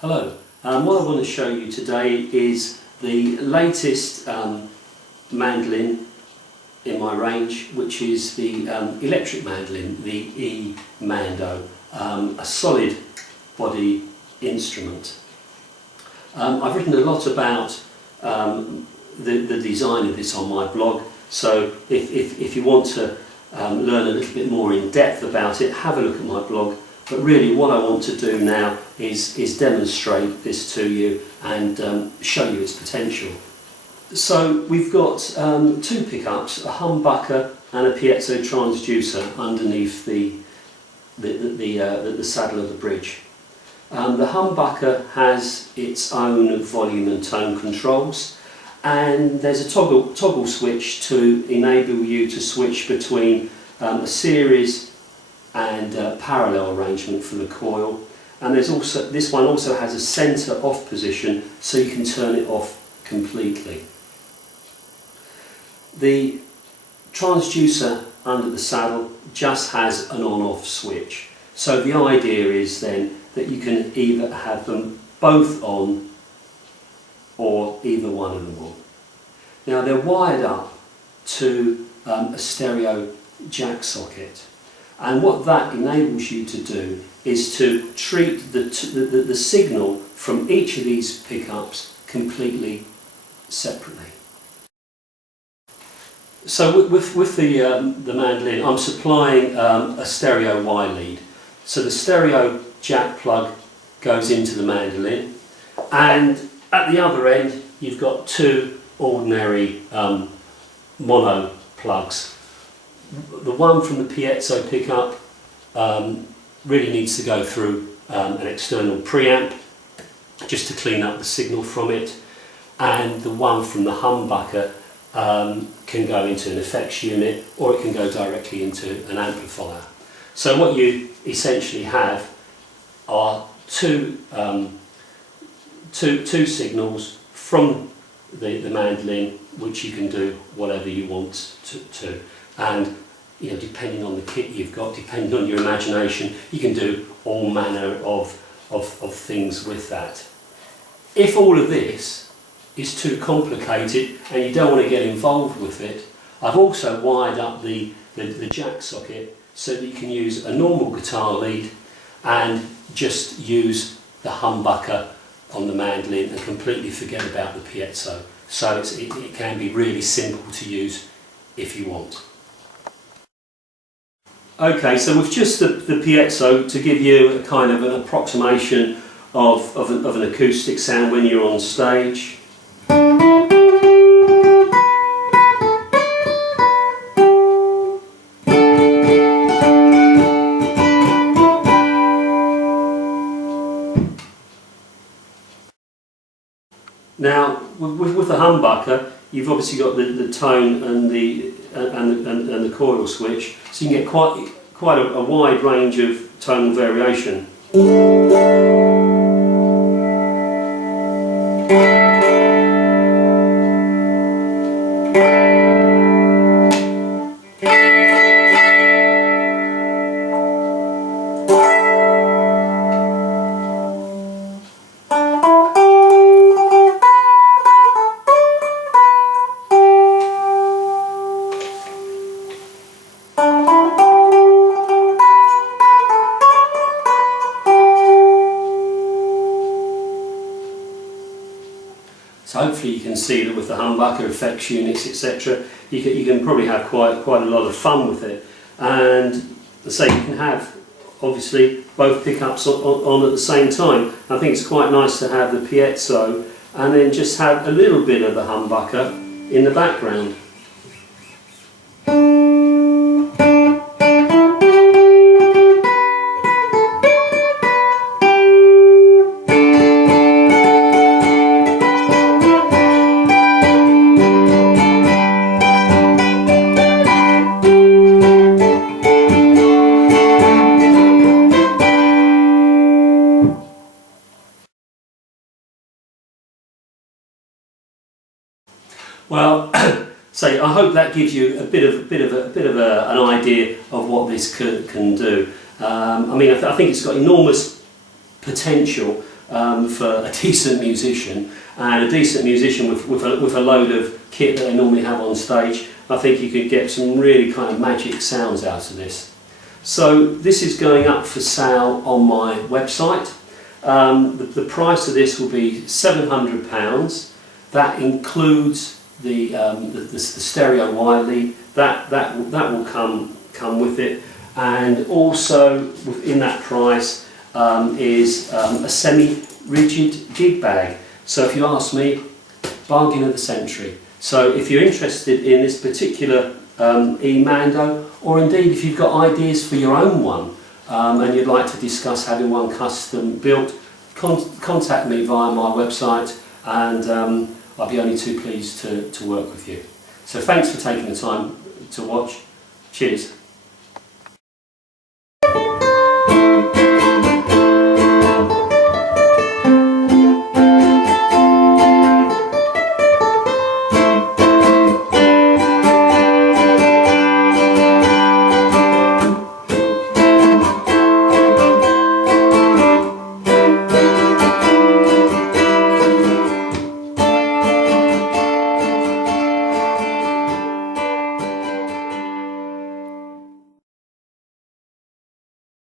Hello, what I want to show you today is the latest mandolin in my range, which is the electric mandolin, the E-Mando, a solid body instrument. I've written a lot about the design of this on my blog, so if you want to learn a little bit more in depth about it, have a look at my blog. But really what I want to do now is demonstrate this to you and show you its potential. So we've got two pickups, a humbucker and a piezo transducer underneath the saddle of the bridge. The humbucker has its own volume and tone controls, and there's a toggle switch to enable you to switch between a series and parallel arrangement for the coil, and this one also has a centre off position, so you can turn it off completely. The transducer under the saddle just has an on-off switch, so the idea is then that you can either have them both on or either one of them on. Now they're wired up to a stereo jack socket, and what that enables you to do is to treat the signal from each of these pickups completely separately. So with the mandolin, I'm supplying a stereo Y lead. So the stereo jack plug goes into the mandolin, and at the other end you've got two ordinary mono plugs. The one from the piezo pickup really needs to go through an external preamp just to clean up the signal from it, and the one from the humbucker can go into an effects unit, or it can go directly into an amplifier. So what you essentially have are two signals from the mandolin, which you can do whatever you want to. And you know, depending on the kit you've got, depending on your imagination, you can do all manner of things with that. If all of this is too complicated and you don't want to get involved with it, I've also wired up the jack socket so that you can use a normal guitar lead and just use the humbucker on the mandolin and completely forget about the piezo. So it can be really simple to use if you want. Okay, so with just the piezo, to give you a kind of an approximation of an acoustic sound when you're on stage. Now, with the humbucker, you've obviously got the tone and the coil switch, so you can get quite a wide range of tonal variation. So hopefully you can see that with the humbucker, effects units, etc., you can probably have quite a lot of fun with it. And so you can have obviously both pickups on at the same time. I think it's quite nice to have the piezo and then just have a little bit of the humbucker in the background. Well, so I hope that gives you a bit of an idea of what this can do. I mean, I think it's got enormous potential, for a decent musician, and a decent musician with a load of kit that they normally have on stage. I think you could get some really kind of magic sounds out of this. So this is going up for sale on my website. The price of this will be £700. That includes the stereo wire lead. That will come with it, and also within that price is a semi-rigid gig bag. So if you ask me, bargain of the century. So if you're interested in this particular E-Mando, or indeed if you've got ideas for your own one and you'd like to discuss having one custom built, contact me via my website, and I'll be only too pleased to work with you. So thanks for taking the time to watch. Cheers.